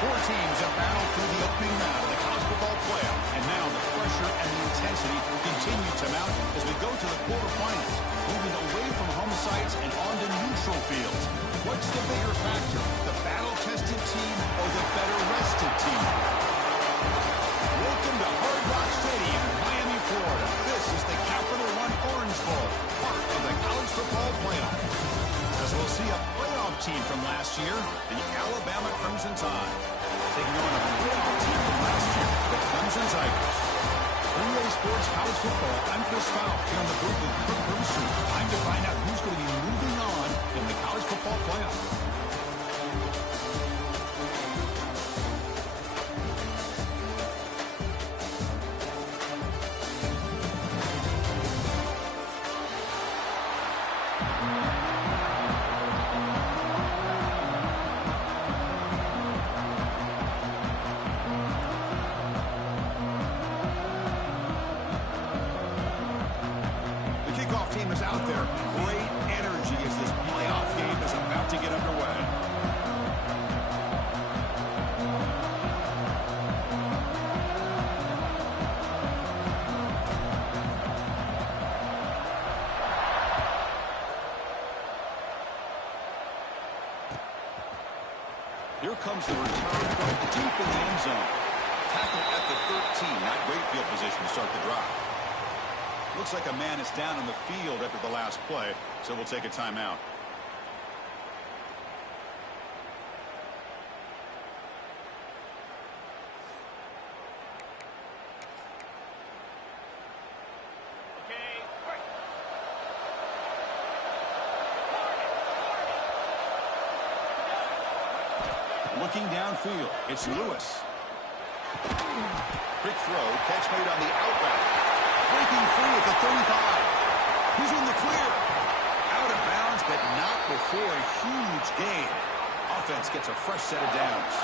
Four teams have battled through the opening round of the college football playoff, and now the pressure and the intensity continue to mount as we go to the quarterfinals, moving away from home sites and onto neutral fields. What's the bigger factor, the battle-tested team or the better-rested team? Welcome to Hard Rock Stadium in Miami, Florida. This is the Capital One Orange Bowl, part of the college football playoff. As we'll see a playoff team from last year, the Alabama Crimson Tide, taking on a playoff team from last year, the Clemson Tigers. Three-Way Sports College Football, I'm Chris Fowl, here in the booth with Kirk Brewster. Time to find out who's going to be moving on in the college football playoff. Team is out there. Great energy as this playoff game is about to get underway. Here comes the return from deep in the end zone. Tackle at the 13. Not great field position to start the drive. Looks like a man is down on the field after the last play, so we'll take a timeout. Looking downfield, it's Lewis. Quick throw, catch made on the out route. Breaking free at the 35. He's in the clear. Out of bounds, but not before a huge gain. Offense gets a fresh set of downs.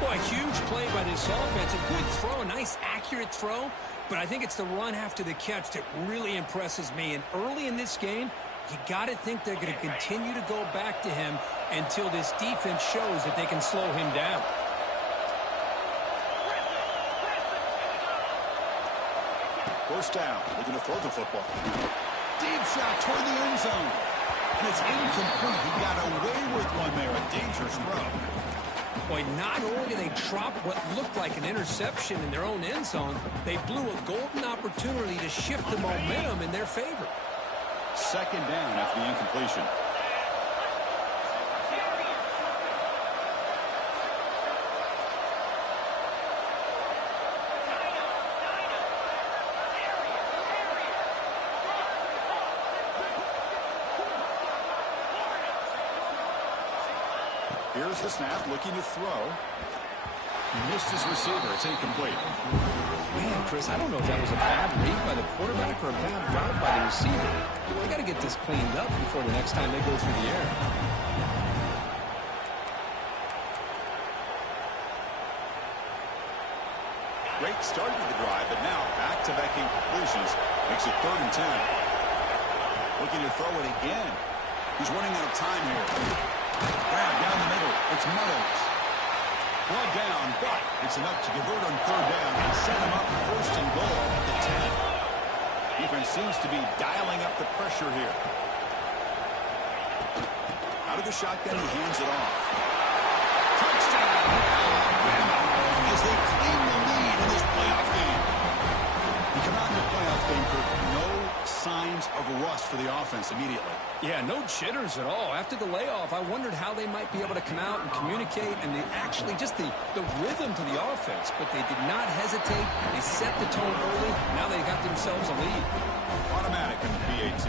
Boy, a huge play by this offense. A good throw, a nice accurate throw. But I think it's the run after the catch that really impresses me. And early in this game, you got to think they're going to continue to go back to him until this defense shows that they can slow him down. First down, looking to throw the football. Deep shot toward the end zone. And it's incomplete. He got away with one there. A dangerous throw. Boy, not only did they drop what looked like an interception in their own end zone, they blew a golden opportunity to shift the momentum in their favor. Second down after the incompletion. Here's the snap, looking to throw. Missed his receiver. It's incomplete. Man, Chris, I don't know if that was a bad read by the quarterback or a bad route by the receiver. We got to get this cleaned up before the next time they go through the air. Great start to the drive, but now back-to-back incompletions makes it 3rd and 10. Looking to throw it again. He's running out of time here. Grab down the middle. It's Meadows. Brought down, but it's enough to convert on 3rd down and set him up 1st and goal at the 10. Defense seems to be dialing up the pressure here. Out of the shotgun, he hands it off. Touchdown! Alabama as they claim the lead in this playoff game. You come out in the playoff game, Kirk, no signs of rust for the offense immediately. Yeah, no jitters at all. After the layoff, I wondered how they might be able to come out and communicate and actually just the rhythm to the offense. But they did not hesitate. They set the tone early. Now they got themselves a lead. Automatic in the PAT.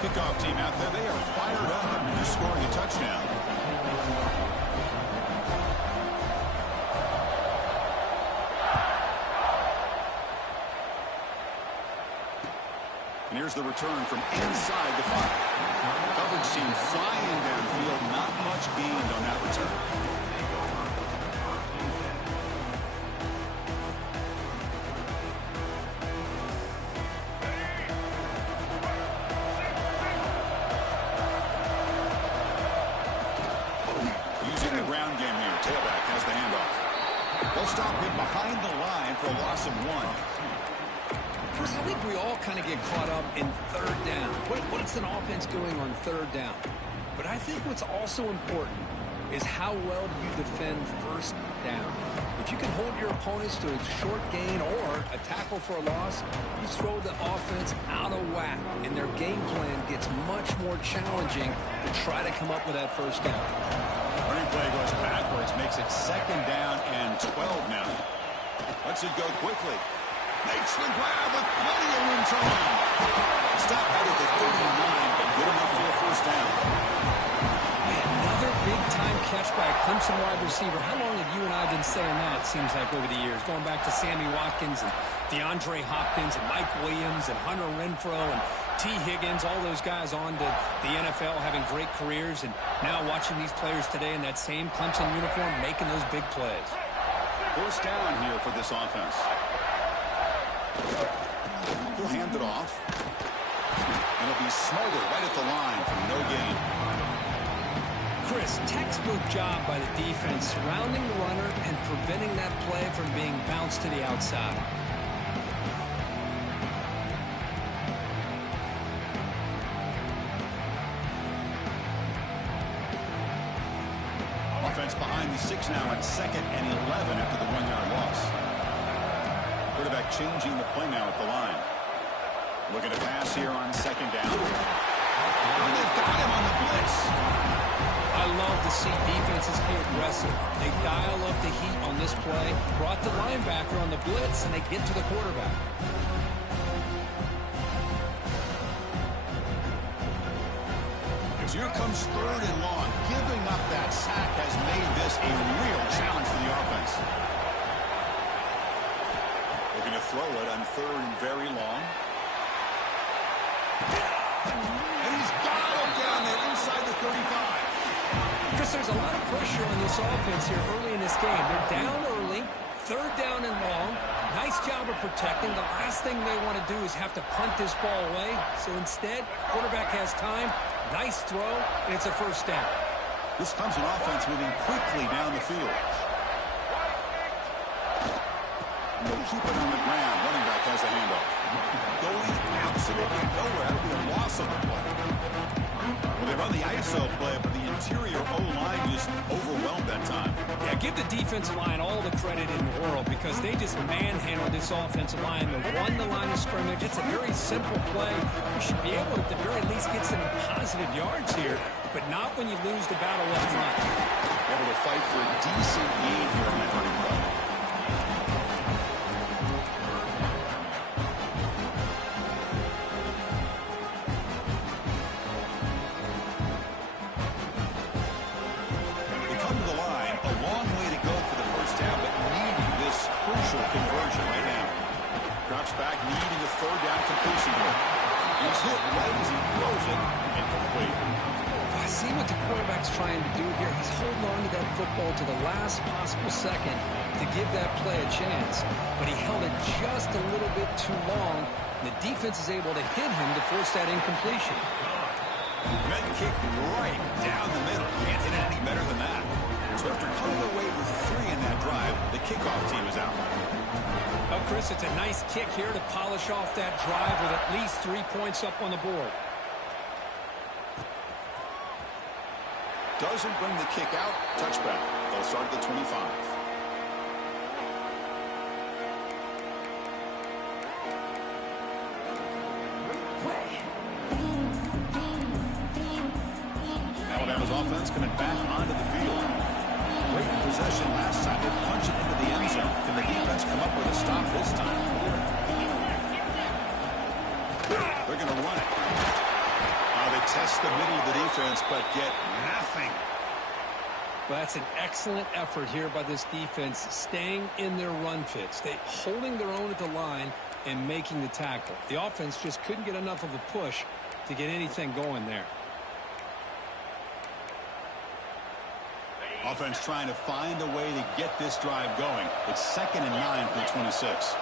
Kickoff team out there. They are fired up after scoring a touchdown. And here's the return from inside the 5. Coverage team flying downfield. Not much gained on that return. They'll stop him behind the line for a loss of 1. Chris, I think we all kind of get caught up in third down. What's an offense doing on third down? But I think what's also important is how well do you defend first down. If you can hold your opponents to a short gain or a tackle for a loss, you throw the offense out of whack, and their game plan gets much more challenging to try to come up with that first down. Running play goes backwards, makes it 2nd down and 12 now. Lets it go quickly. Makes the grab with plenty of room to run. Stop out at the 39, but good enough for a first down. Another big-time catch by a Clemson wide receiver. How long have you and I been saying that, it seems like, over the years? Going back to Sammy Watkins and DeAndre Hopkins and Mike Williams and Hunter Renfrow and T. Higgins, all those guys on to the NFL having great careers, and now watching these players today in that same Clemson uniform making those big plays. First down here for this offense. He'll hand it off. And it'll be Smolder right at the line for no gain. Chris, textbook job by the defense surrounding the runner and preventing that play from being bounced to the outside. Offense behind the 6 now at 2nd and 11 after the 1-yard loss. Quarterback changing the play now at the line. Looking to pass here on 2nd down. And they've got him on the blitz. I love to see defenses be aggressive. They dial up the heat on this play, brought the linebacker on the blitz, and they get to the quarterback. As here comes 3rd and long. Giving up that sack has made this a real challenge for the offense. Looking to throw it on 3rd and very long. And he's got him down there inside the 35. Chris, there's a lot of pressure on this offense here early in this game. They're down early, 3rd down and long. Nice job of protecting. The last thing they want to do is have to punt this ball away. So instead, quarterback has time. Nice throw, and it's a first down. This Clemson offense moving quickly down the field. They'll keep it on the ground. Running back has the handoff. Going absolutely nowhere. That'll be a loss of the play. Well, they run the ISO play, but the interior O-line just overwhelmed that time. Yeah, give the defensive line all the credit in the world because they just manhandled this offensive line. They won the line of scrimmage. It's a very simple play. You should be able to, at the very least, get some positive yards here, but not when you lose the battle up front. Able to fight for a decent gain here on that running play. Back needing a 3rd down completion here. He's hit right as he throws it and complete. I see what the quarterback's trying to do here. He's holding on to that football to the last possible second to give that play a chance. But he held it just a little bit too long. The defense is able to hit him to force that incompletion. Med kick right down the middle. Can't hit it any better than that. So after coming away with 3 in that drive, the kickoff team is out. Well, Chris, it's a nice kick here to polish off that drive with at least 3 points up on the board. Doesn't bring the kick out. Touchback. They'll start at the 25. Alabama's offense coming back onto the field. Great possession last time. They punch it into the end zone. Can the defense come up with a stop this time? They're going to run it. They test the middle of the defense, but get nothing. Well, that's an excellent effort here by this defense, staying in their run fits. They holding their own at the line and making the tackle. The offense just couldn't get enough of a push to get anything going there. Offense trying to find a way to get this drive going. It's 2nd and 9 for the 26.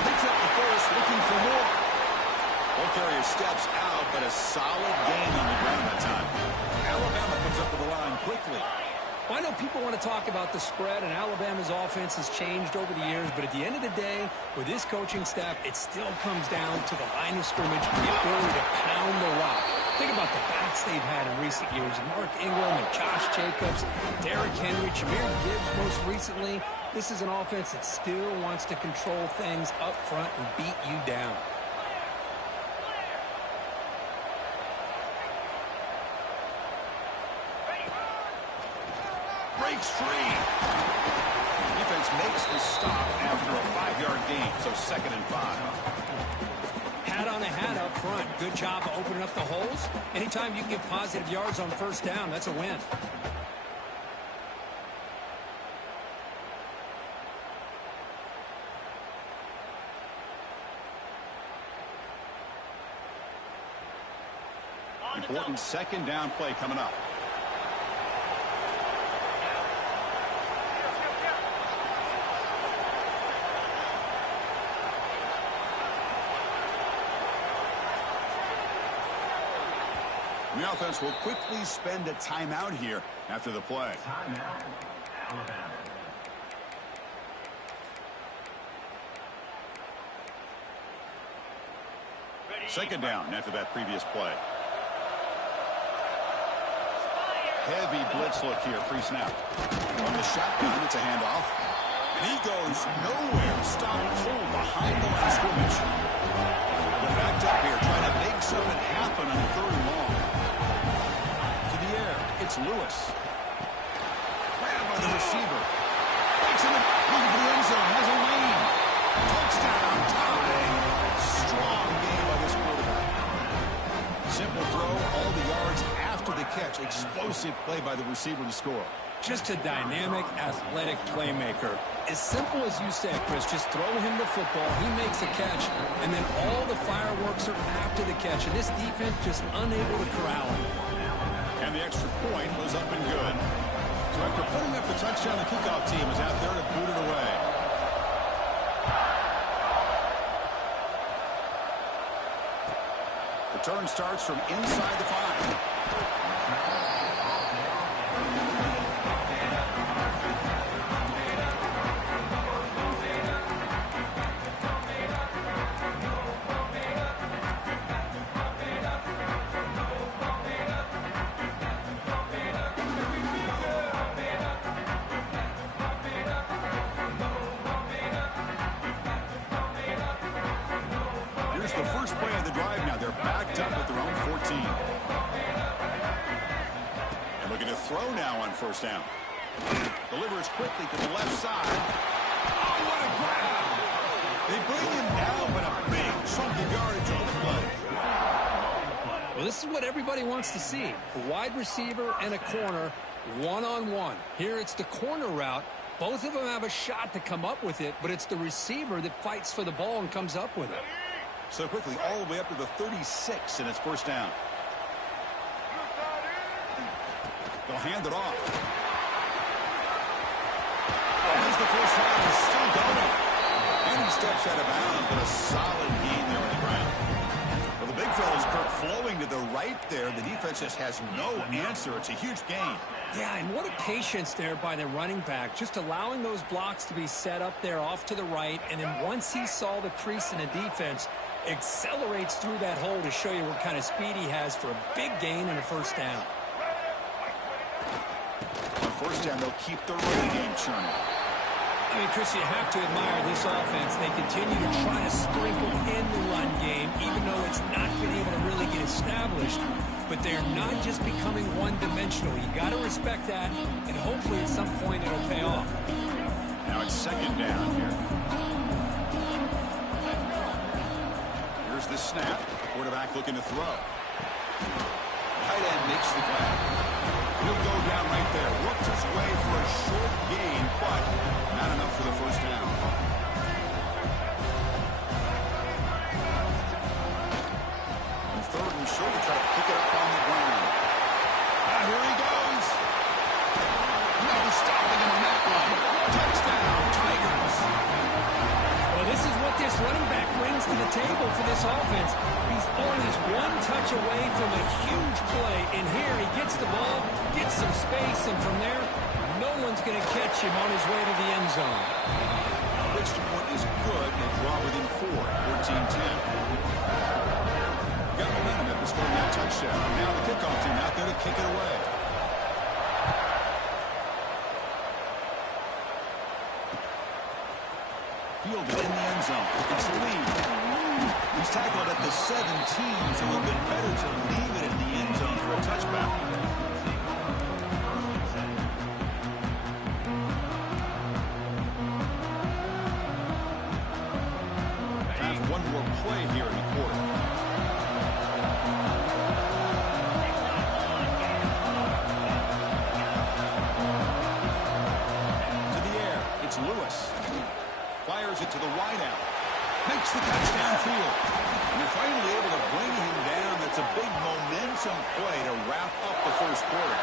Picks up the first, looking for more. Well, carrier steps out, but a solid gain on the ground that time. Alabama comes up with the line quickly. Well, I know people want to talk about the spread, and Alabama's offense has changed over the years, but at the end of the day, with this coaching staff, it still comes down to the line of scrimmage, the ability to pound the rock. Think about the backs they've had in recent years. Mark Ingram and Josh Jacobs, Derrick Henry, Jahmyr Gibbs most recently. This is an offense that still wants to control things up front and beat you down. Breaks free. Defense makes the stop after a 5-yard gain, so 2nd and 5. Hat on a hat up front. Good job of opening up the holes. Anytime you can get positive yards on first down, that's a win. Important 2nd down play coming up. The offense will quickly spend a timeout here after the play. Timeout, Alabama. 2nd down after that previous play. Heavy blitz look here, pre-snap. On the shotgun, it's a handoff. And he goes nowhere. Stopped cold behind the line of scrimmage. They're backed up here, trying to make something happen on 3rd and long. To the air, it's Lewis. Grabbed by the receiver. Takes him looking for the end zone. Has a lane. Touchdown, tie. Strong game by this quarterback. Simple throw, all the yards after the catch. Explosive play by the receiver to score. Just a dynamic, athletic playmaker. As simple as you said, Chris, just throw him the football, he makes a catch, and then all the fireworks are after the catch, and this defense just unable to corral him. And the extra point was up and good. So after putting up the touchdown, the kickoff team is out there to boot it away. Return starts from inside the 5. The first play of the drive now. They're backed up at their own 14. And looking to throw now on 1st down. Delivers quickly to the left side. Oh, what a grab! They bring him down, but a big chunk of yardage on the play. Well, this is what everybody wants to see. A wide receiver and a corner, one-on-one. Here it's the corner route. Both of them have a shot to come up with it, but it's the receiver that fights for the ball and comes up with it. So quickly, all the way up to the 36, and it's 1st down. They'll hand it off. As the first down is still going. And he steps out of bounds, but a solid gain there on the ground. Well, the big fella's Kirk flowing to the right there. The defense just has no answer. It's a huge gain. Yeah, and what a patience there by the running back, just allowing those blocks to be set up there off to the right, and then once he saw the crease in the defense, accelerates through that hole to show you what kind of speed he has for a big gain and a 1st down. On 1st down, they'll keep the running game churning. I mean, Chris, you have to admire this offense. They continue to try to sprinkle in the run game, even though it's not been able to really get established. But they're not just becoming one-dimensional. You got to respect that, and hopefully at some point it'll pay off. Now it's 2nd down here. Here's the snap. Quarterback looking to throw. Tight end makes the grab. He'll go down right there. Worked his way for a short gain, but not enough for the 1st down. And 3rd and short to try to pick it up on the ground. Here he goes. No stopping him on that one. Touchdown, Tigers. Well, this is what this running back brings brings to the table for this offense. He's always one touch away from a huge play. And here he gets the ball, gets some space, and from there, no one's going to catch him on his way to the end zone. The extra point is good. They draw within 4, 14-10. Got momentum after scoring that touchdown. Now the kickoff team out there to kick it away. Fielded in the end zone. It's the lead. He's tackled at the 17. It's a little bit better to leave it in the end zone for a touchback. Time for one more play here in the quarter. To the air. It's Lewis. Fires it to the wideout. Makes the catch downfield. And you're finally able to bring him down. That's a big momentum play to wrap up the first quarter.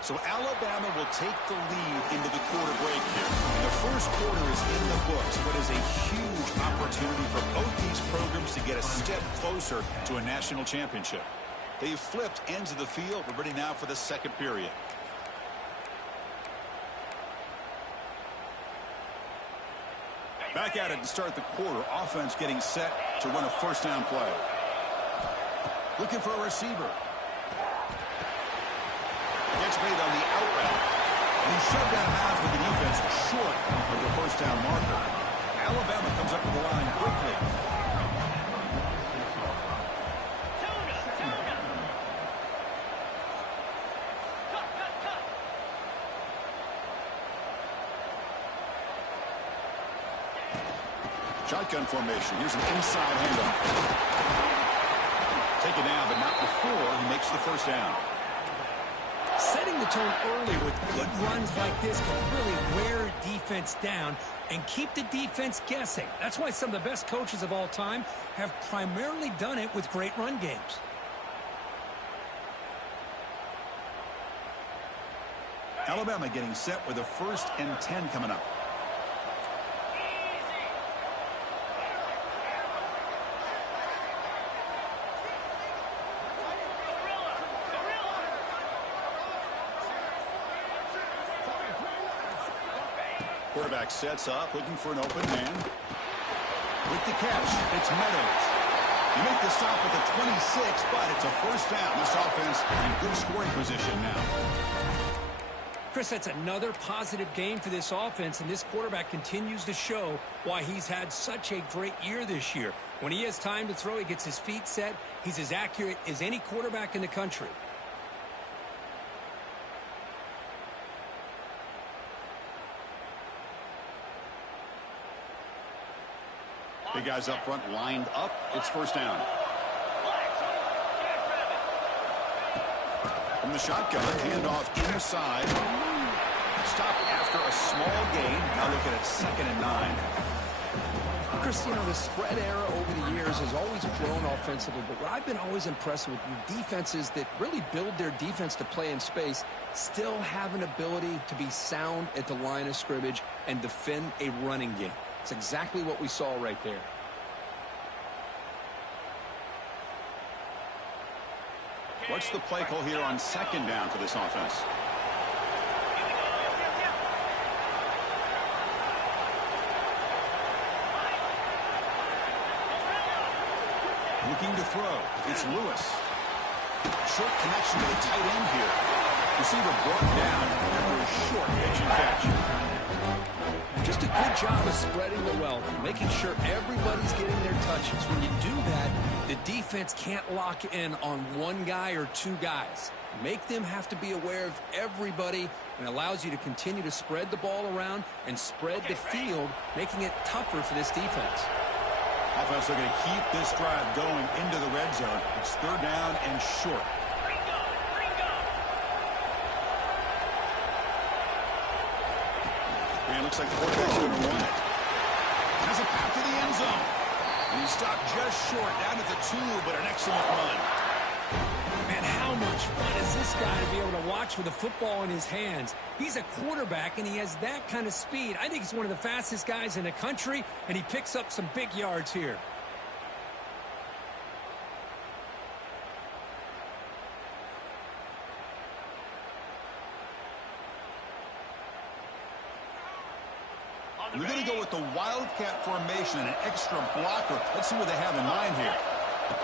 So Alabama will take the lead into the quarter break here. The first quarter is in the books, but is a huge opportunity for both these programs to get a step closer to a national championship. They've flipped ends of the field. We're ready now for the second period. Back at it to start the quarter. Offense getting set to run a first down play. Looking for a receiver. Gets made on the out route. And he's shoved out of bounds with the defense short of the first down marker. Alabama comes up to the line quickly. Shotgun formation. Here's an inside handoff. Taken down, but not before he makes the first down. Setting the tone early with good runs like this can really wear defense down and keep the defense guessing. That's why some of the best coaches of all time have primarily done it with great run games. Alabama getting set with a 1st and 10 coming up. Quarterback sets up, looking for an open man. With the catch, it's Meadows. You make the stop at the 26, but it's a first down. This offense in good scoring position now. Chris, that's another positive game for this offense, and this quarterback continues to show why he's had such a great year this year. When he has time to throw, he gets his feet set. He's as accurate as any quarterback in the country. Big guys up front lined up. It's first down. From the shotgun, handoff inside. Stop after a small gain. Now look at it, 2nd and 9. Chris, you know, the spread era over the years has always grown offensively, but what I've been always impressed with defenses that really build their defense to play in space still have an ability to be sound at the line of scrimmage and defend a running game. It's exactly what we saw right there. What's the play call here on 2nd down for this offense? Looking to throw. It's Lewis. Short connection to the tight end here. Receiver brought down after a short pitch and catch. Just a good job of spreading the wealth, making sure everybody's getting their touches. When you do that, the defense can't lock in on one guy or two guys. Make them have to be aware of everybody, and allows you to continue to spread the ball around and spread the field, making it tougher for this defense. Offense looking to keep this drive going into the red zone. It's 3rd down and short. And it looks like the quarterback's going to run it. Has a path to the end zone. And he stopped just short, down at the 2, but an excellent run. Man, how much fun is this guy to be able to watch with a football in his hands? He's a quarterback, and he has that kind of speed. I think he's one of the fastest guys in the country, and he picks up some big yards here. We're going to go with the Wildcat formation, an extra blocker. Let's see what they have in mind here.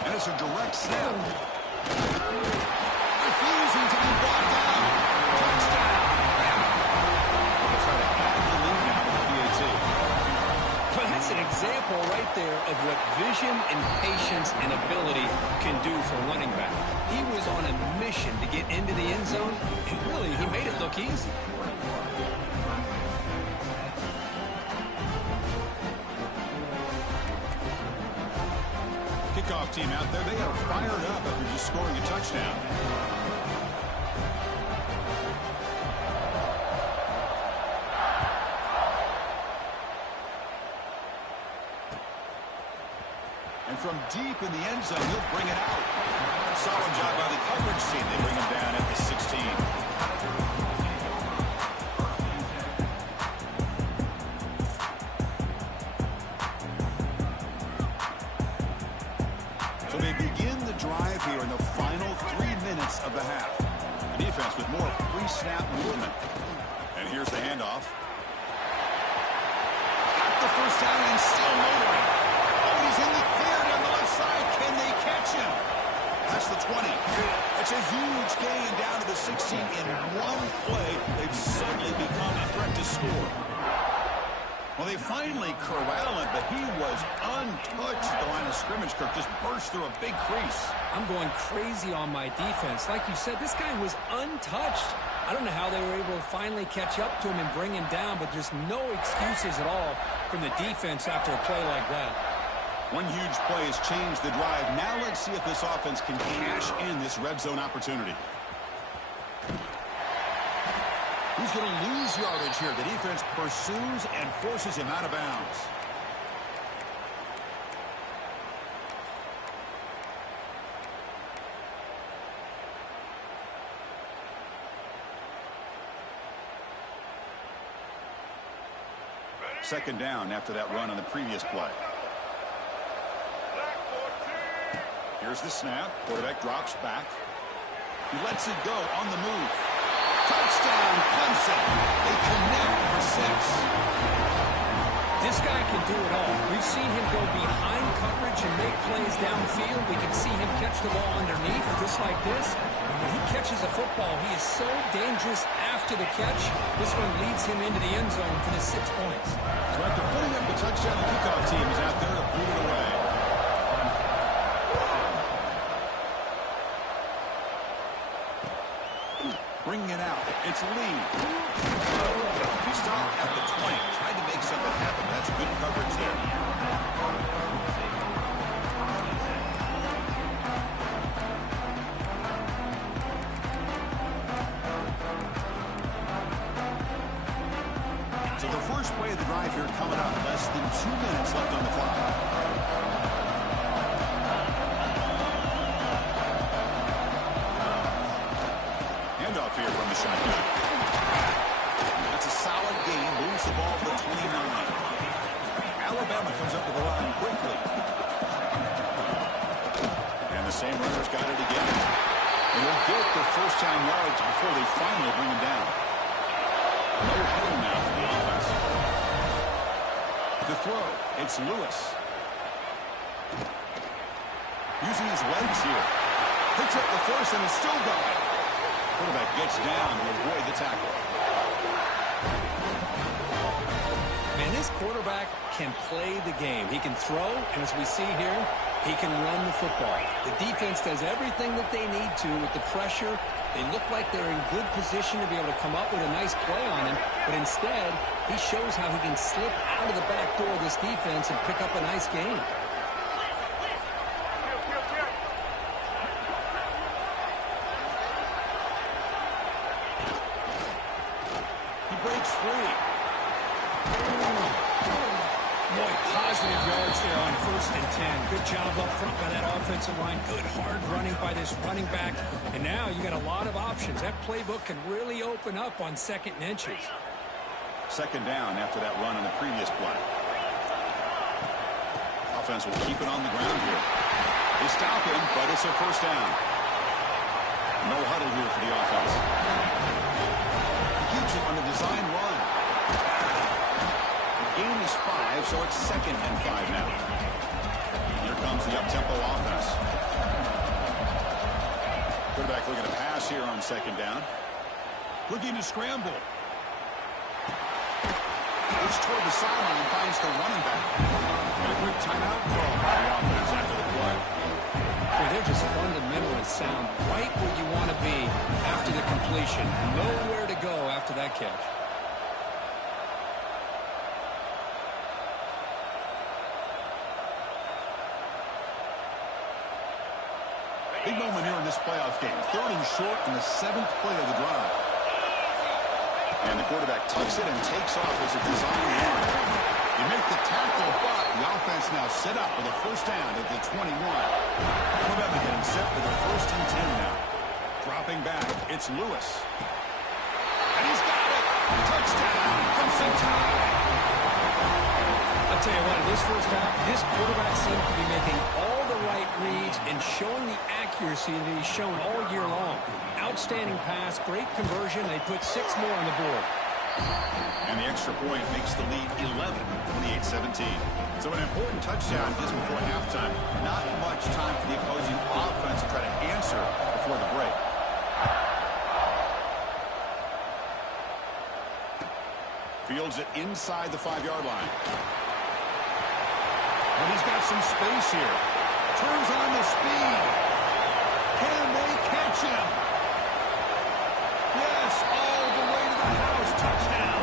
And it's a direct snap. Refusing to be brought down. Touchdown. They'll try to add the lead now with the PAT. Well, that's an example right there of what vision and patience and ability can do for a running back. He was on a mission to get into the end zone, and really, he made it look easy. Kickoff team out there, they are fired up after just scoring a touchdown. And from deep in the end zone, he'll bring it out. Solid job by the coverage team. They bring him down at the 16. So they begin the drive here in the final 3 minutes of the half. The defense with more pre-snap movement. And here's the handoff. Got the first down and still motoring. Oh, he's in the clear down the left side. Can they catch him? That's the 20. It's a huge gain down to the 16 in one play. They've suddenly become a threat to score. Well, they finally corral him, but he was untouched at the line of scrimmage. Kirk just burst through a big crease. I'm going crazy on my defense. Like you said, this guy was untouched. I don't know how they were able to finally catch up to him and bring him down, but there's no excuses at all from the defense after a play like that. One huge play has changed the drive. Now let's see if this offense can cash in this red zone opportunity. He's going to lose yardage here. The defense pursues and forces him out of bounds. Second down after that run on the previous play. Here's the snap. Quarterback drops back. He lets it go on the move. Touchdown, Clemson. They connect for 6. This guy can do it all. We've seen him go behind coverage and make plays downfield. We can see him catch the ball underneath, just like this. And when he catches a football, he is so dangerous after the catch. This one leads him into the end zone for the 6 points. So after putting up the touchdown, the kickoff team is out there to boot it away. Bringing it out. It's Lee. He stopped at the 20. Tried to make something happen. That's good coverage there. So the first play of the drive here coming up. Less than 2 minutes left on the clock. Handoff here from the shotgun. That's a solid gain. Moves the ball to the 29. Alabama comes up to the line quickly. And the same runner's got it again. And they'll get the first down yards before they finally bring him down. No huddle now for the offense. To throw, it's Lewis. Using his legs here. Picks up the first and is still going. Quarterback gets down to avoid the tackle. Man, this quarterback can play the game. He can throw, and as we see here, he can run the football. The defense does everything that they need to with the pressure. They look like they're in good position to be able to come up with a nice play on him, but instead, he shows how he can slip out of the back door of this defense and pick up a nice gain. He breaks free. Boy, positive yards there on 1st and 10. Good job up front by that offensive line. Good hard running by this running back. And now you got a lot of options. That playbook can really open up on 2nd and inches. 2nd down after that run on the previous play. Offense will keep it on the ground here. They stop him, but it's a 1st down. No huddle here for the offense. He keeps it on the design run. The gain is 5, so it's 2nd and 5 now. Here comes the up-tempo offense. Quarterback looking to pass here on 2nd down. Looking to scramble. Looks toward the sideline and finds the running back. And a quick timeout call by the offense after the play. Well, they're just fundamentally sound, right where you want to be after the completion. Nowhere to go after that catch. Big moment here in this playoff game. 3rd and short in the 7th play of the drive. And the quarterback tucks it and takes off as a design run. You make the tackle, but the offense now set up with a 1st down at the 21. Alabama getting set with a 1st and 10 now. Dropping back, it's Lewis. And he's got it. Touchdown, Crimson Tide. I'll tell you what, in this first half, this quarterback seems to be making all the right reads and showing the accuracy that he's shown all year long. Outstanding pass, great conversion. They put 6 more on the board. And the extra point makes the lead 11, 28-17. So an important touchdown just before halftime. Not much time for the opposing offense to try to answer before the break. Fields it inside the 5-yard line. And he's got some space here. Turns on the speed. Can they catch him? Yes, all the way to the house. Touchdown.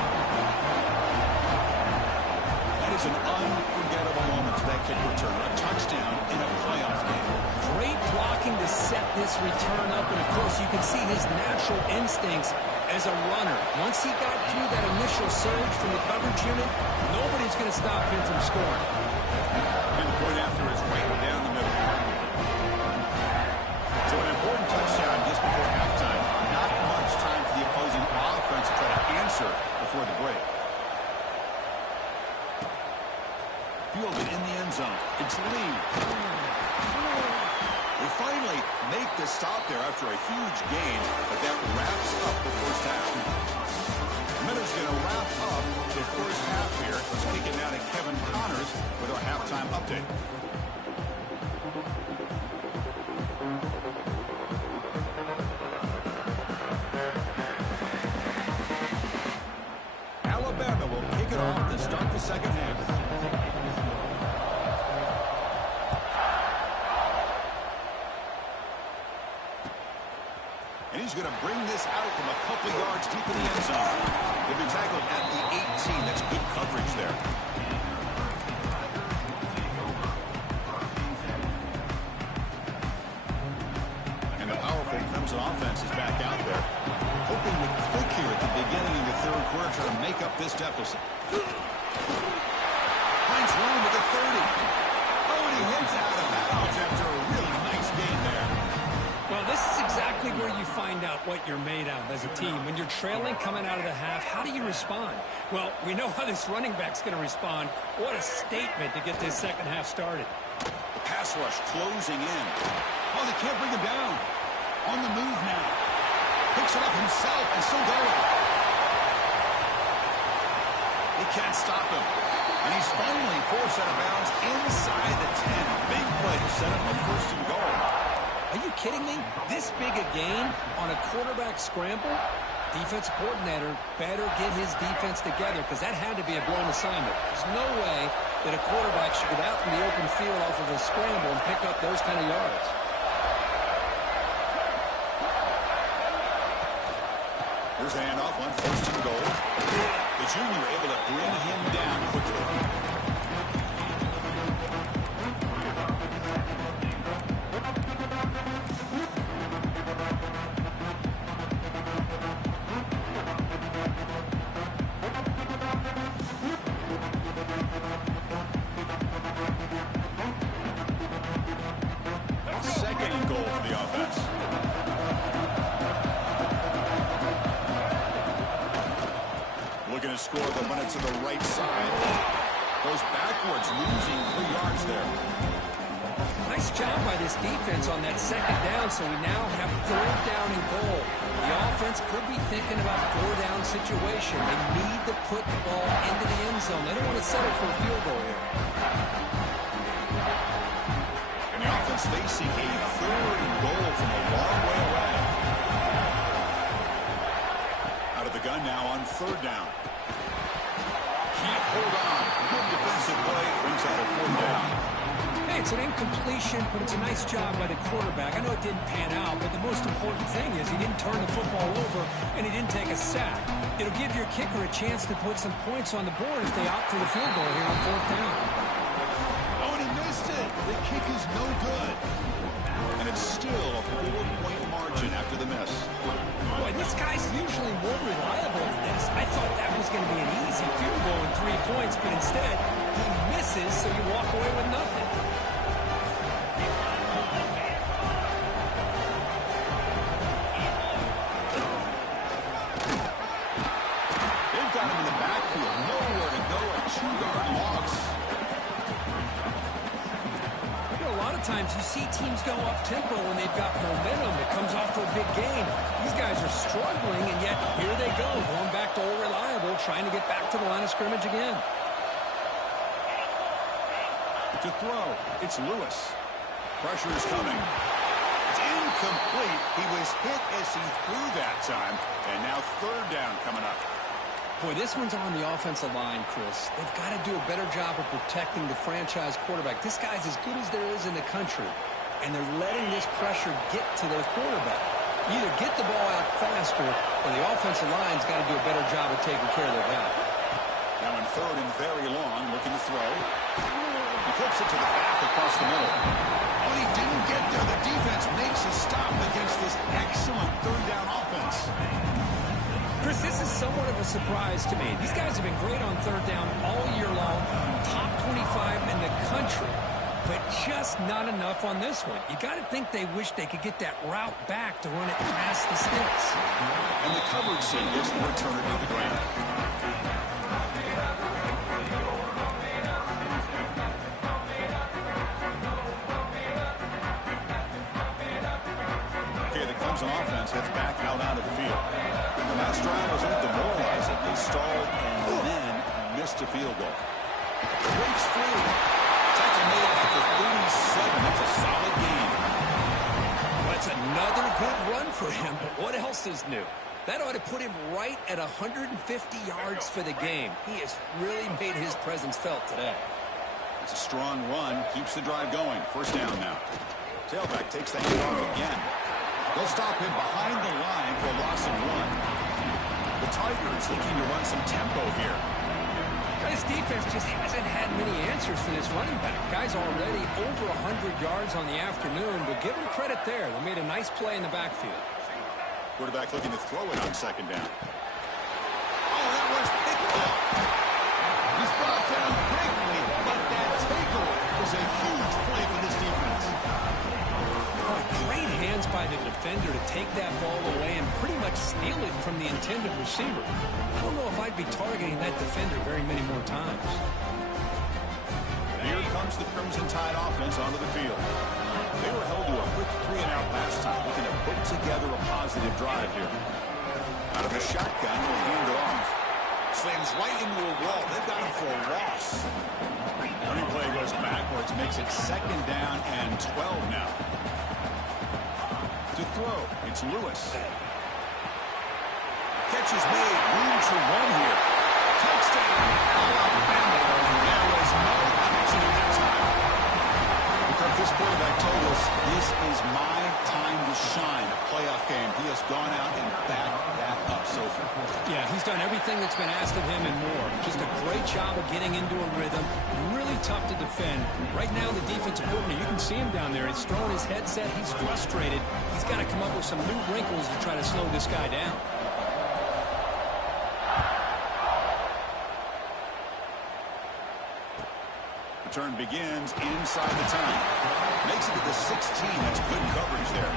That is an unforgettable moment to that kick return. A touchdown in a playoff game. Great blocking to set this return up, and of course you can see his natural instincts as a runner. Once he got through that initial surge from the coverage unit, nobody's going to stop him from scoring. And the point after is right down the middle. So an important touchdown just before halftime. Not much time for the opposing offense to try to answer before the break. Fielded in the end zone. It's Lee. They finally make the stop there after a huge gain, but that wraps up the first half. Miller's going to wrap up the first half here. Let's kick it now to Kevin Connors with our halftime update. Alabama will kick it off to start the second half. And he's going to bring this out from a couple yards deep in the end zone. He'll be tackled at the 18. That's good coverage there. And the powerful Clemson offense is back out there. Hoping with quick here at the beginning of the 3rd quarter to make up this deficit. Finds room at the 30. Oh, and he hits out of bounds after a really nice game there. Well, this is exactly where you find out what you're made of as a team. When you're trailing coming out of the half, how do you respond? Well, we know how this running back's going to respond. What a statement to get this second half started. The pass rush closing in. Oh, they can't bring him down. On the move now. Picks it up himself and still going. They can't stop him. And he's finally forced out of bounds inside the 10. Big play to set up a 1st and goal. Are you kidding me? This big a gain on a quarterback scramble? Defensive coordinator better get his defense together because that had to be a blown assignment. There's no way that a quarterback should get out in the open field off of a scramble and pick up those kind of yards. Here's a handoff on 1st and goal. The junior able to bring him down quickly. score, but when it's to the right side, goes backwards, losing 3 yards there. Nice job by this defense on that second down, so we now have 3rd down and goal. The offense could be thinking about a 4-down situation. They need to put the ball into the end zone. They don't want to settle for a field goal here. And the offense facing a 3rd and goal from a long way away. Out of the gun now on 3rd down. Can't hold on. Good defensive play. Brings out a 4th down. Hey, it's an incompletion, but it's a nice job by the quarterback. I know it didn't pan out, but the most important thing is he didn't turn the football over and he didn't take a sack. It'll give your kicker a chance to put some points on the board if they opt for the field goal here on 4th down. Oh, and he missed it. The kick is no good. And it's still a 4-point margin after the miss. Boy, this guy's usually more reliable than this. I thought that was going to be an easy field goal and 3 points, but instead he misses, so you walk away with nothing. Times you see teams go up-tempo when they've got momentum that comes off for a big game. These guys are struggling, and yet here they go, going back to old reliable, trying to get back to the line of scrimmage again. To throw, it's Lewis. Pressure is coming. It's incomplete. He was hit as he threw that time, and now 3rd down coming up. Boy, this one's on the offensive line, Chris. They've got to do a better job of protecting the franchise quarterback. This guy's as good as there is in the country, and they're letting this pressure get to their quarterback. Either get the ball out faster, or the offensive line's got to do a better job of taking care of their guy. Now in 3rd and very long, looking to throw. He flips it to the back across the middle. Oh, he didn't get there. The defense makes a stop against this excellent 3rd down offense. Chris, this is somewhat of a surprise to me. These guys have been great on 3rd down all year long, top 25 in the country, but just not enough on this one. You got to think they wish they could get that route back to run it past the sticks. And the coverage team gets to return it to the ground. Okay, the Clemson offense heads back out onto the field. The last drive was demoralizing. They stalled and then missed a field goal. Breaks free. Tackle made at the 37. That's a solid game. That's another good run for him, but what else is new? That ought to put him right at 150 yards for the game. He has really made his presence felt today. It's a strong run. Keeps the drive going. 1st down now. Tailback takes the handoff again. They'll stop him behind the line for a loss of 1. The Tigers looking to run some tempo here. This defense just hasn't had many answers for this running back. Guy's already over 100 yards on the afternoon, but give him credit there. They made a nice play in the backfield. Quarterback looking to throw it on 2nd down. Oh, that was picked off. He's brought down quickly, but that takeaway was a huge play for this defense. Great hands by the defender to take that ball away and pretty much steal it from the intended receiver. I don't know if I'd be targeting that defender very many more times. Here comes the Crimson Tide offense onto the field. They were held to a quick 3-and-out last time, looking to put together a positive drive here. Out of the shotgun, will hand it off. Slams right into a wall. They've got him for a loss. Running play goes backwards, makes it 2nd down and 12 now. To throw, it's Lewis. Catch is made, room to run here. Touchdown, Alabama. There was no connection at that time. Because this quarterback told us, this is my time to shine. A playoff game. He has gone out and backed that up so far. Yeah, he's done everything that's been asked of him and more. Just a great job of getting into a rhythm. Really tough to defend. Right now, the defensive coordinator, you can see him down there. He's throwing his headset. He's frustrated. He's got to come up with some new wrinkles to try to slow this guy down. Return begins inside the 10. Makes it to the 16. That's good coverage there.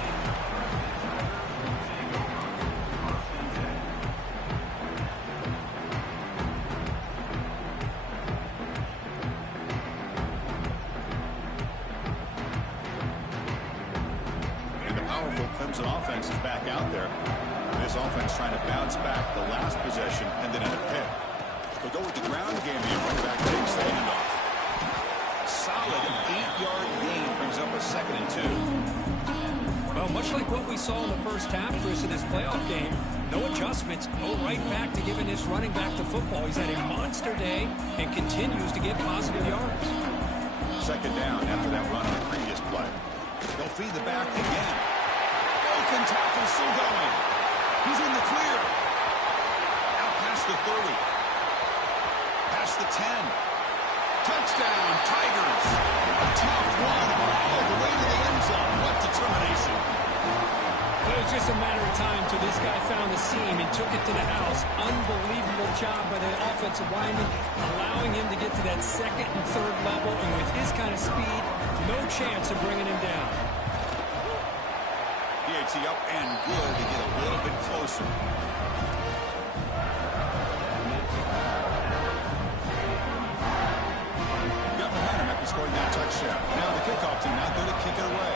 Clemson offense is back out there. This offense trying to bounce back the last possession and then a pick. They'll go with the ground game here. Running back takes the handoff. Solid 8-yard gain brings up a 2nd and 2. Well, much like what we saw in the first half, Chris, of this playoff game, no adjustments, go right back to giving this running back to football. He's had a monster day and continues to get positive yards. 2nd down after that run on the previous play. They'll feed the back again. Broken tackle still going. He's in the clear. Out past the 30. Past the 10. Touchdown, Tigers. A tough one all the way to the end zone. What determination. It was just a matter of time till this guy found the seam and took it to the house. Unbelievable job by the offensive lineman, allowing him to get to that 2nd and 3rd level. And with his kind of speed, no chance of bringing him down. PAT up and good to get a little bit closer. Got momentum after scoring that touchdown. Now the kickoff team out there to kick it away.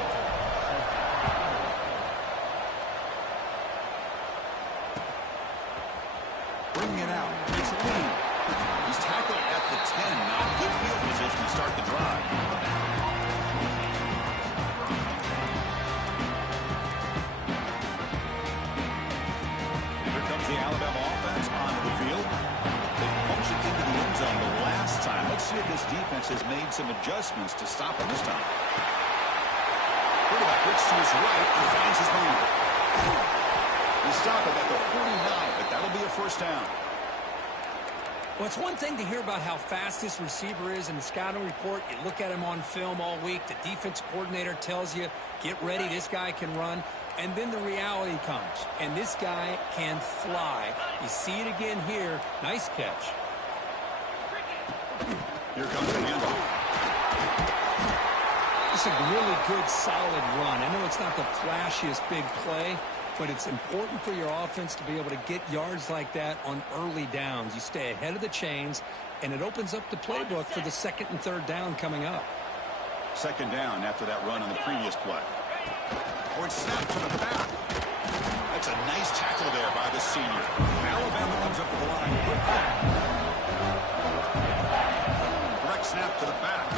Bringing it out. Makes it lead. He's tackled at the 10. Now good field position to start the drive. Here comes the Alabama offense onto the field. They punched it into the end zone the last time. Let's see if this defense has made some adjustments to stop him this time. Quarterback looks to his right and finds his man. He stopped him at the 49, but that'll be a 1st down. Well, it's one thing to hear about how fast this receiver is in the scouting report. You look at him on film all week. The defense coordinator tells you, get ready, this guy can run. And then the reality comes, and this guy can fly. You see it again here. Nice catch. Here comes the handoff. It's a really good, solid run. I know it's not the flashiest big play, but it's important for your offense to be able to get yards like that on early downs. You stay ahead of the chains, and it opens up the playbook for the 2nd and 3rd down coming up. 2nd down after that run on the previous play. Or it's snapped to the back. That's a nice tackle there by the senior. Alabama comes up with the line. Direct snap to the back.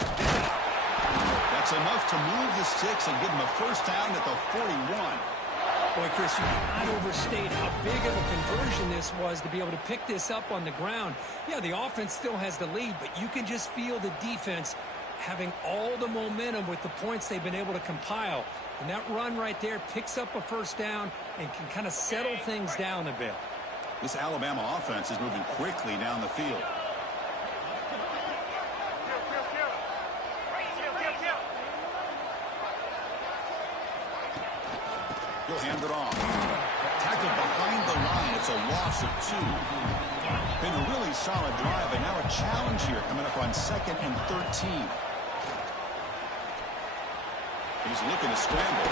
That's enough to move the sticks and give them a 1st down at the 41. Boy, Chris, you cannot overstate how big of a conversion this was to be able to pick this up on the ground. Yeah, the offense still has the lead, but you can just feel the defense having all the momentum with the points they've been able to compile. And that run right there picks up a 1st down and can kind of settle things down a bit. This Alabama offense is moving quickly down the field. He'll hand it off. Tackled behind the line. It's a loss of 2. Been a really solid drive, and now a challenge here coming up on 2nd and 13. He's looking to scramble.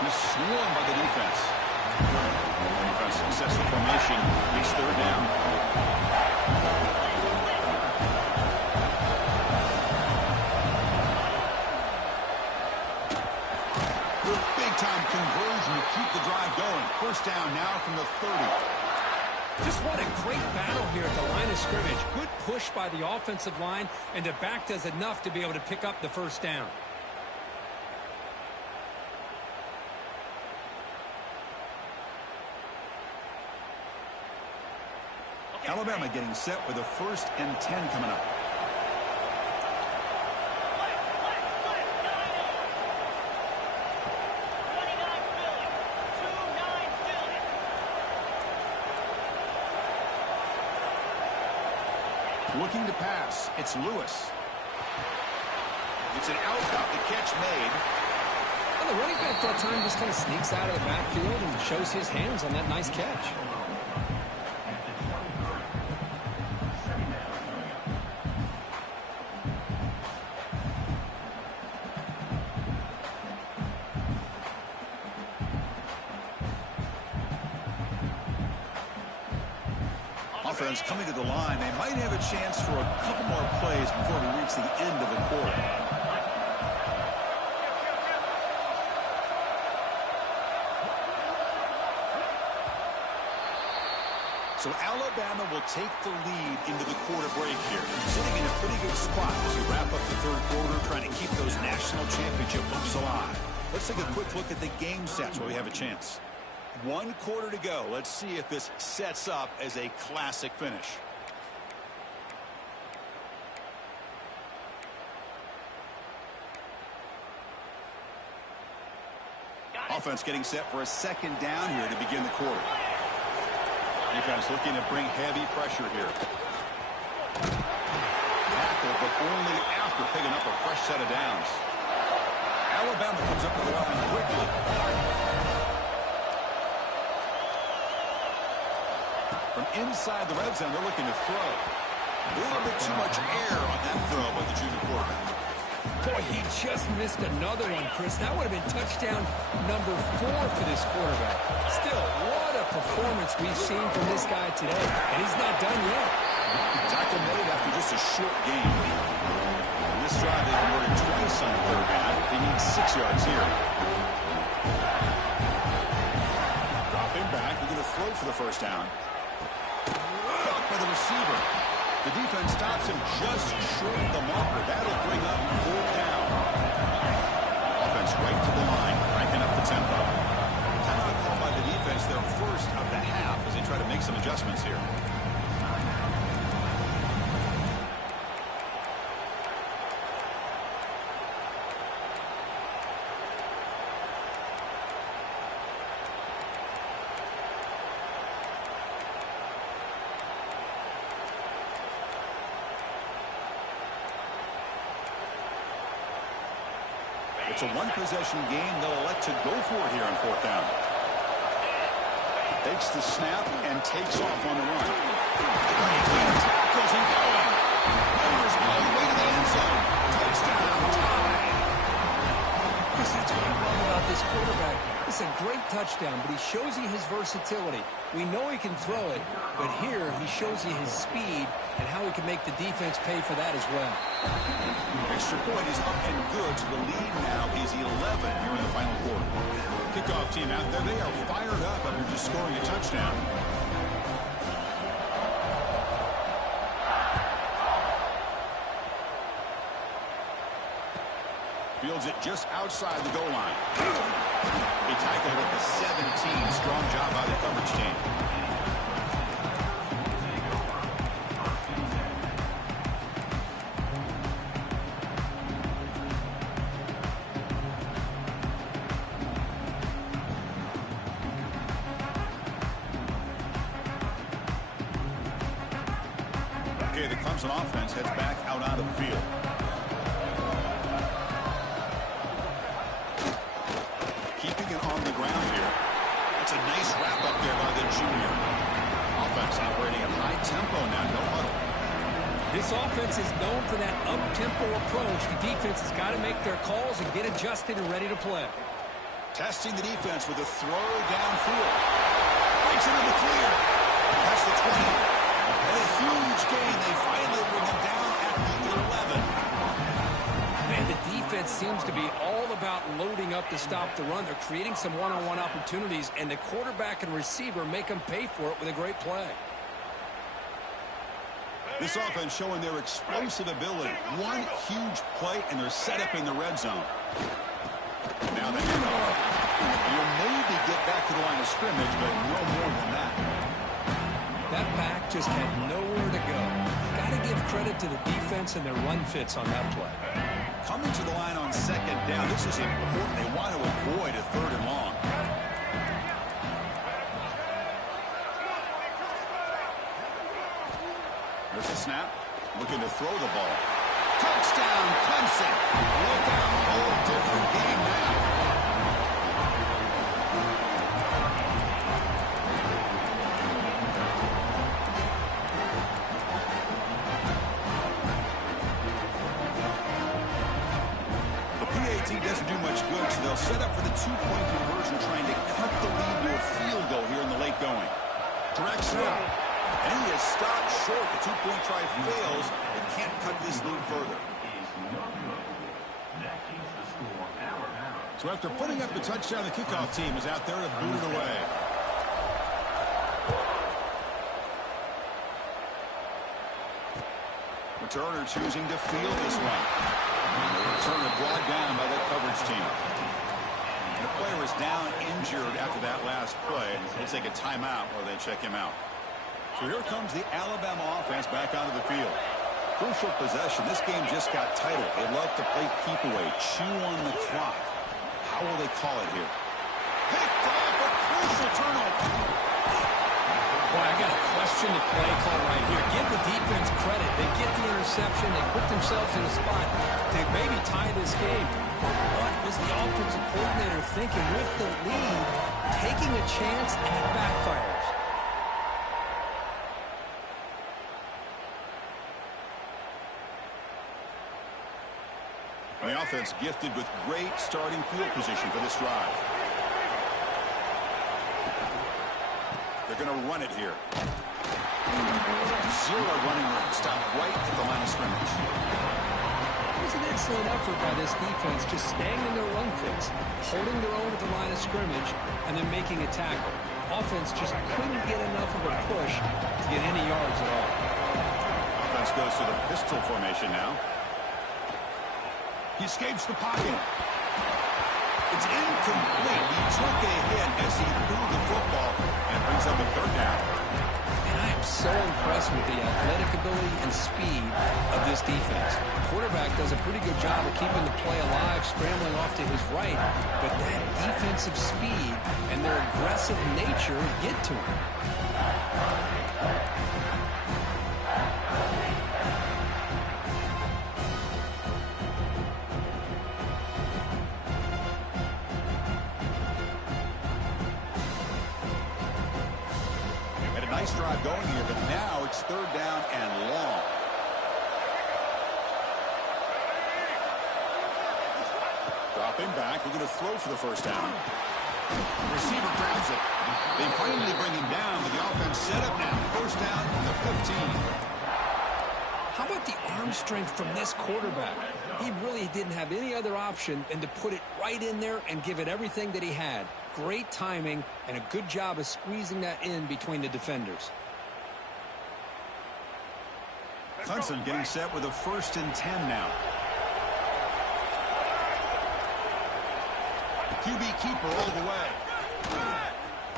He's swarmed by the defense. Defense sets the formation. It's 3rd down. Big-time conversion to keep the drive going. 1st down now from the 30. Just what a great battle here at the line of scrimmage. Good push by the offensive line, and the back does enough to be able to pick up the 1st down. Alabama getting set with a 1st and 10 coming up. Looking to pass. It's Lewis. It's an out route. The catch made. Well, the running back that time just kind of sneaks out of the backfield and shows his hands on that nice catch. Offense coming to the line. They might have a chance for a couple more plays before we reach the end of the quarter. So Alabama will take the lead into the quarter break here. Sitting in a pretty good spot as we wrap up the third quarter, trying to keep those national championship hopes alive. Let's take a quick look at the game stats while we have a chance. 1 quarter to go. Let's see if this sets up as a classic finish. Offense getting set for a second down here to begin the quarter. Defense looking to bring heavy pressure here. Tackle, but only after picking up a fresh set of downs. Alabama comes up to the line quickly. From inside the red zone, they're looking to throw. A little bit too much air on that throw by the junior quarterback. Boy, he just missed another one, Chris. That would have been touchdown number 4 for this quarterback. Still, what a performance we've seen from this guy today. And he's not done yet. Tackle made after just a short gain. In this drive, they converted twice on the third down. They need 6 yards here. Dropping back. They're going to throw for the first down. Caught by the receiver. The defense stops him just short of the marker. That'll bring up 4th down. Offense right to the line, cranking up the tempo. Timeout called by the defense, their first of the half as they try to make some adjustments here. It's a one-possession game. They'll elect to go for it here on 4th down. Takes the snap and takes off on the run. Tackles and going. Runners all the way to the end zone. Touchdown. Tie. Chris, that's what I love about this quarterback. It's a great touchdown, but he shows you his versatility. We know he can throw it, but here he shows you his speed and how he can make the defense pay for that as well. Extra point is up and good, so the lead now is 11 here in the final quarter. Kickoff team out there, they are fired up after just scoring a touchdown. Fields it just outside the goal line. He tackled at the 17. Strong job by the coverage team. Okay, the Clemson offense heads back out onto the field. Keeping it on the ground here. That's a nice wrap up there by the junior. Offense operating at high tempo now, no huddle. This offense is known for that up-tempo approach. The defense has got to make their calls and get adjusted and ready to play. Testing the defense with a throw downfield. Breaks into the clear. That's the 20. And a huge gain. They finally bring him down at the 11. Man, the defense seems to be all about loading up to stop the run. They're creating some one-on-one opportunities, and the quarterback and receiver make them pay for it with a great play. This offense showing their explosive ability. One huge play, and they're set up in the red zone. Now the handoff. You'll maybe get back to the line of scrimmage, but no more than that. That back just had nowhere to go. Got to give credit to the defense and their run fits on that play. Coming to the line on 2nd down. This is important. They want to avoid a 3rd and long. There's the snap. Looking to throw the ball. Touchdown, Clemson. Look out. A whole different game now. Doesn't do much good, so they'll set up for the 2-point conversion, trying to cut the lead to a field goal here in the late going. Direct snap. And he is stopped short. The 2-point try fails. They can't cut this lead further. So after putting up the touchdown, the kickoff team is out there to boot it away. Returner choosing to field this one. The returner brought down by the coverage team. The player is down injured after that last play. They'll take a timeout while they check him out. So here comes the Alabama offense back onto the field. Crucial possession. This game just got tighter. They love to play keep away, chew on the clock. How will they call it here? Picked off a crucial turnover. Boy, I got a question to play call right here. Give the defense credit. They get the interception. They put themselves in a spot to maybe tie this game. What was the offensive coordinator thinking with the lead? Taking a chance and it backfires. The offense gifted with great starting field position for this drive. They're going to run it here. Zero running room. Stop right at the line of scrimmage. It was an excellent effort by this defense, just staying in their run fix, holding their own at the line of scrimmage, and then making a tackle. Offense just couldn't get enough of a push to get any yards at all. Offense goes to the pistol formation now. He escapes the pocket. It's incomplete. He took a hit as he threw the football and brings up a third down. And I am so impressed with the athletic ability and speed of this defense. The quarterback does a pretty good job of keeping the play alive, scrambling off to his right, but that defensive speed and their aggressive nature get to him. Nice drive going here, but now it's third down and long. Dropping back, we're going to throw for the first down. Receiver grabs it. They finally bring him down, but the offense set up now. First down from the 15. How about the arm strength from this quarterback? He really didn't have any other option than to put it right in there and give it everything that he had. Great timing and a good job of squeezing that in between the defenders. Hudson getting set with a 1st and 10 now. QB keeper all the way.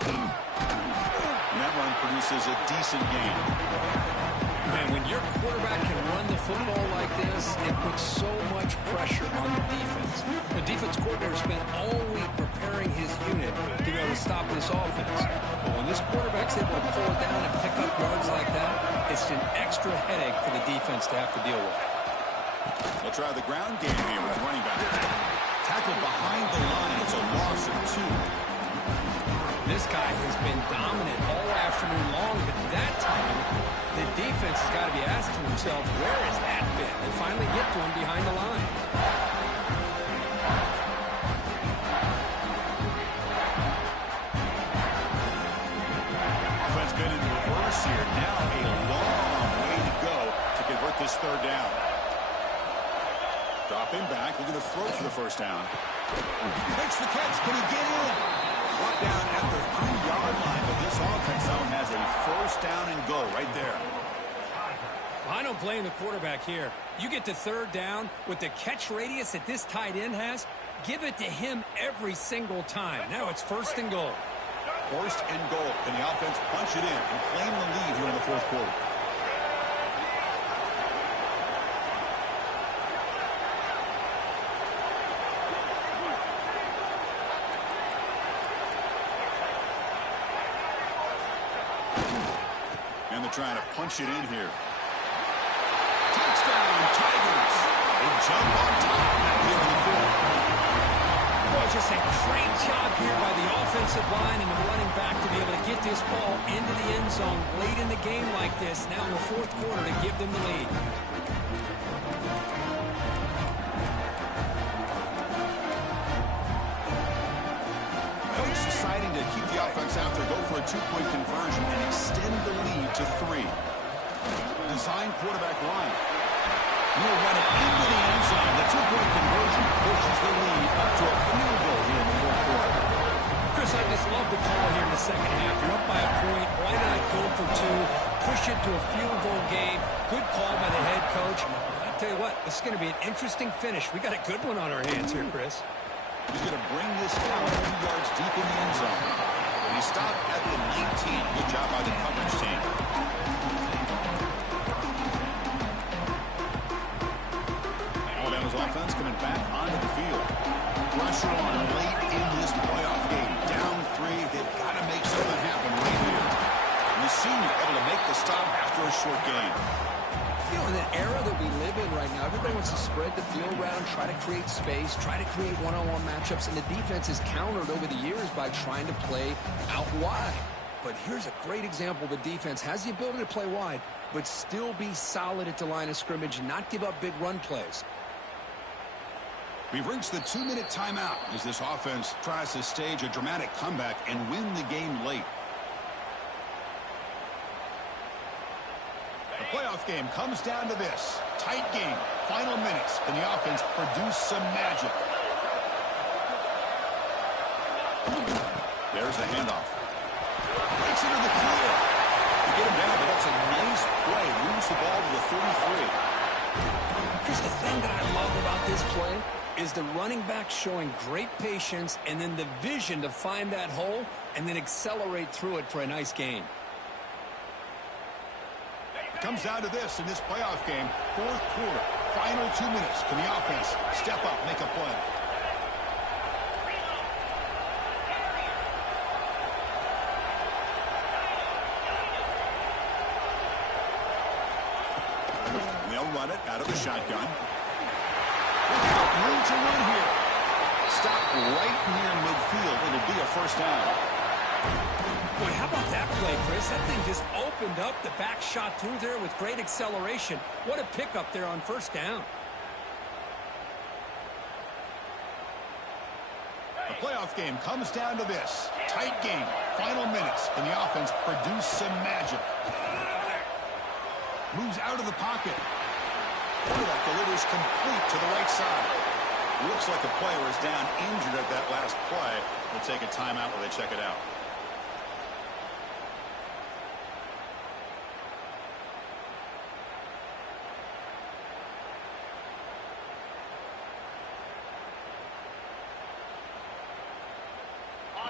And that run produces a decent gain. Man, when your quarterback can run the football like this, it puts so much pressure on the defense. The defense coordinator spent all week preparing his unit to be able to stop this offense. But when this quarterback's able to pull it down and pick up yards like that, it's an extra headache for the defense to have to deal with. They'll try the ground game here with the running back. Tackled behind the line. It's a loss of 2. This guy has been dominant all afternoon long, but that time, the defense has got to be asking themselves, where has that been? And finally get to him behind the line. Offense been in reverse here. Now a long way to go to convert this third down. Dropping back. We're going to throw for the first down. Makes the catch. Can he get in? Brought down at the 3-yard line, but this offense now has a first down and go right there. I don't blame the quarterback here. You get to third down with the catch radius that this tight end has, give it to him every single time. Now it's 1st and goal. 1st and goal. Can the offense punch it in and claim the lead here in the 4th quarter? And they're trying to punch it in here. Touchdown, Tigers. They jump on top here in the 4th. Boy, just a great job here by the offensive line and the running back to be able to get this ball into the end zone late in the game like this, now in the 4th quarter to give them the lead. Coach deciding to keep the offense out there, go for a 2-point conversion and extend the lead to 3. Design quarterback run. He'll run it into the end zone. The 2-point conversion pushes the lead up to a field goal here in the 4th quarter. Chris, I just love the call here in the second half. You're up by a point. Why not go for 2? Push it to a field goal game. Good call by the head coach. tell you what, this is going to be an interesting finish. We got a good one on our hands here, Chris. He's going to bring this down a few yards deep in the end zone. And he stopped at the 19. Good job by the coverage team. Alabama's offense coming back onto the field. Pressure on late in this playoff game. Down 3. They've got to make something happen right here. And the senior able to make the stop after a short gain. You know, in the era that we live in right now, everybody wants to spread the field around, try to create space, try to create one-on-one matchups, and the defense is countered over the years by trying to play out wide. But here's a great example. The defense has the ability to play wide, but still be solid at the line of scrimmage and not give up big run plays. We've reached the 2-minute timeout as this offense tries to stage a dramatic comeback and win the game late. The playoff game comes down to this. Tight game. Final minutes. Can the offense produce some magic? There's the handoff. Breaks into the clear. To get him down, but that's a nice play. Moves the ball to the 33. Chris, the thing that I love about this play is the running back showing great patience and then the vision to find that hole and then accelerate through it for a nice gain. Comes down to this in this playoff game. Fourth quarter. Final 2 minutes. Can the offense step up, make a play? They'll run it out of the shotgun. Room to run here. Stop right near midfield. It'll be a first down. Boy, how about that play, Chris? That thing just opened up. The back shot through there with great acceleration. What a pickup there on first down. The playoff game comes down to this. Tight game. Final minutes. Can the offense produce some magic? Moves out of the pocket. Quarterback delivers complete to the right side. Looks like the player is down injured at that last play. We'll take a timeout while they check it out.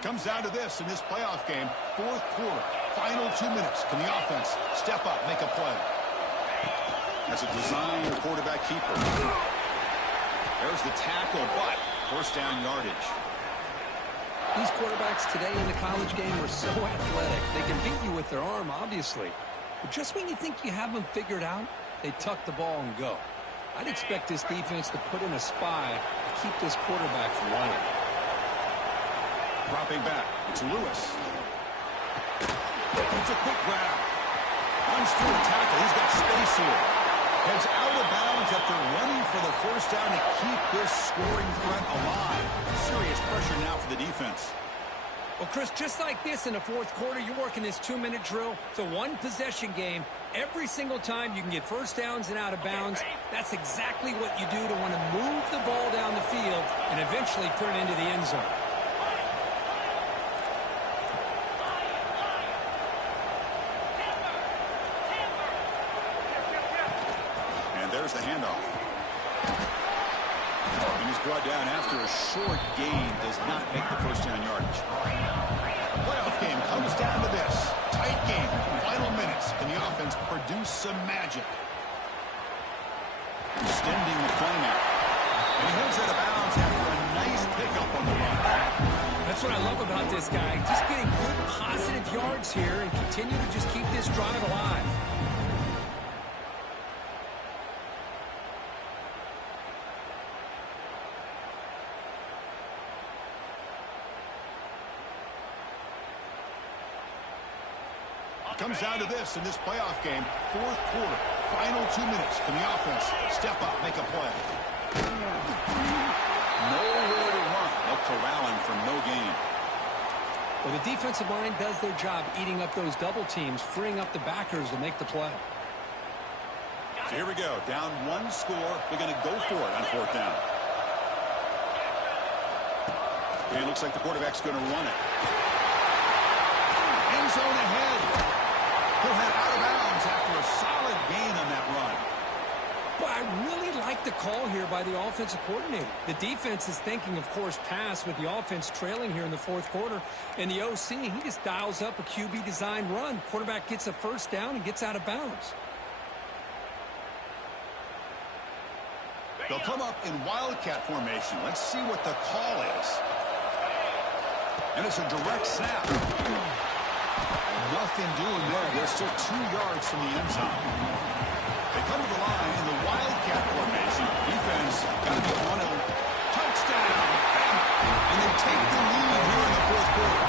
Comes down to this in this playoff game. Fourth quarter. Final 2 minutes. Can the offense step up, make a play? That's a design quarterback keeper. There's the tackle, but first down yardage. These quarterbacks today in the college game are so athletic. They can beat you with their arm, obviously. But just when you think you have them figured out, they tuck the ball and go. I'd expect this defense to put in a spy to keep this quarterback from running. Dropping back. It's Lewis. It's a quick grab. Runs through a tackle. He's got space here. Heads out of bounds after running for the first down to keep this scoring threat alive. Serious pressure now for the defense. Well, Chris, just like this in the fourth quarter, you're working this 2-minute drill. It's a one-possession game. Every single time you can get first downs and out of bounds, that's exactly what you do to want to move the ball down the field and eventually put it into the end zone. There's the handoff. And he's brought down after a short gain. Does not make the first down yardage. The playoff game comes down to this. Tight game. Final minutes. Can the offense produce some magic? Extending the play now. And he heads out of bounds after a nice pickup on the run. That's what I love about this guy. Just getting good positive yards here and continue to just keep this drive alive. Comes down to this in this playoff game. Fourth quarter. Final 2 minutes. Can the offense step up, make a play? Nowhere to run. They'll corral him for no gain. Well, the defensive line does their job eating up those double teams, freeing up the backers to make the play. So here we go. Down one score. They're going to go for it on fourth down. And it looks like the quarterback's going to run it. End zone ahead. He'll head out of bounds after a solid gain on that run. But I really like the call here by the offensive coordinator. The defense is thinking, of course, pass with the offense trailing here in the fourth quarter. And the OC, he just dials up a QB design run. Quarterback gets a first down and gets out of bounds. They'll come up in Wildcat formation. Let's see what the call is. And it's a direct snap. Nothing doing there. They're still 2 yards from the end zone. They come to the line in the Wildcat formation. Defense got to get one of them. Touchdown! And they take the lead here in the fourth quarter.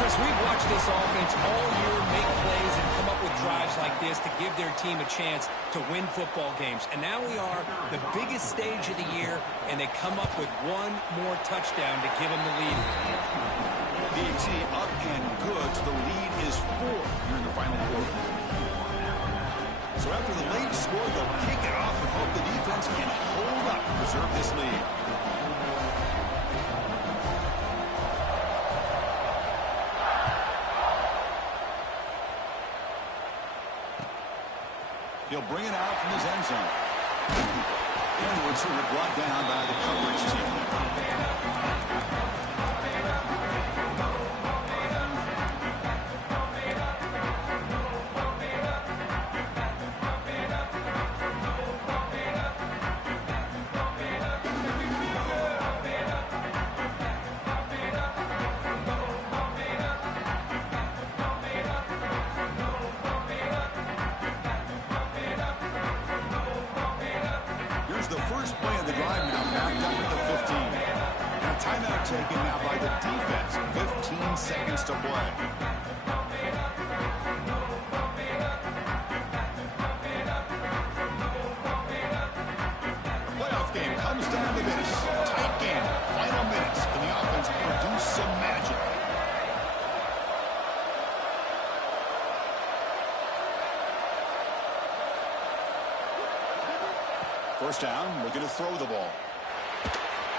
Chris, we've watched this offense all year make plays and come up with drives like this to give their team a chance to win football games. And now we are the biggest stage of the year, and they come up with one more touchdown to give them the lead. DT up and good. So the lead is 4 here in the final quarter. So after the late score, they'll kick it off and hope the defense can hold up and preserve this lead. He'll bring it out from his end zone. Edwards who were brought down by the coverage team. Taken now by the defense. 15 seconds to play. The playoff game comes down to this. Tight game. Final minutes. And the offense produced some magic. First down. Looking to throw the ball.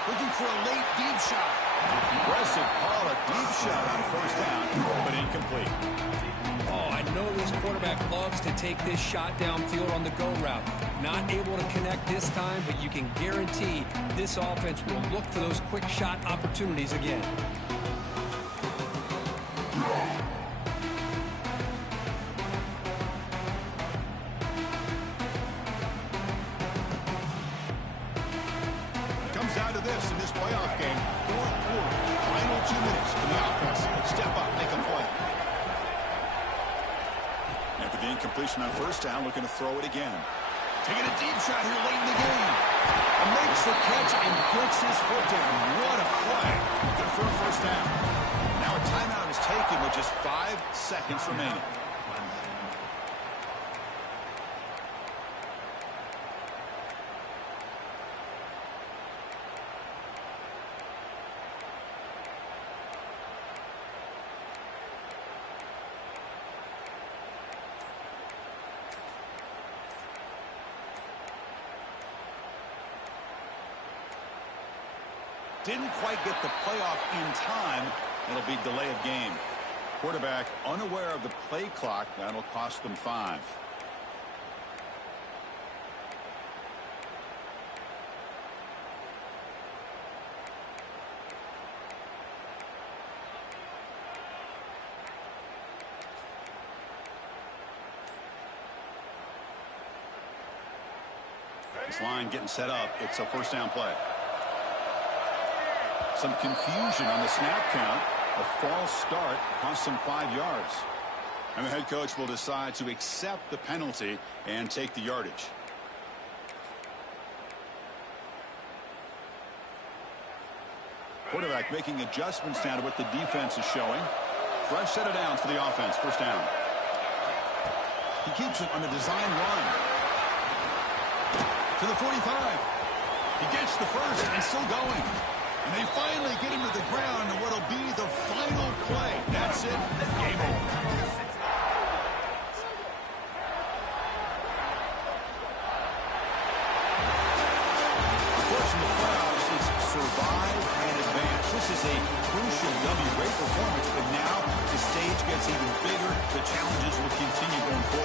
Looking for a late deep shot. Aggressive call, a deep shot on first down, but incomplete. Oh, I know this quarterback loves to take this shot downfield on the go route. Not able to connect this time, but you can guarantee this offense will look for those quick shot opportunities again. Down to this in this playoff game. Fourth quarter, final 2 minutes for the offense. Step up, make a play. After the incompletion on first down, looking to throw it again. Taking a deep shot here late in the game. And makes the catch and puts his foot down. What a play. Good for a first down. Now a timeout is taken with just 5 seconds remaining. Didn't quite get the playoff in time. It'll be delay of game. Quarterback unaware of the play clock. That'll cost them 5. This line getting set up. It's a first down play. Some confusion on the snap count. A false start cost them 5 yards. And the head coach will decide to accept the penalty and take the yardage. Quarterback making adjustments now to what the defense is showing. Fresh set of downs for the offense. First down. He keeps it on a design run. To the 45. He gets the first and still going. And they finally get him to the ground in what will be the final play. That's it. Game over. Survive and advance. This is a crucial W. Great performance, but now the stage gets even bigger. The challenges will continue going forward.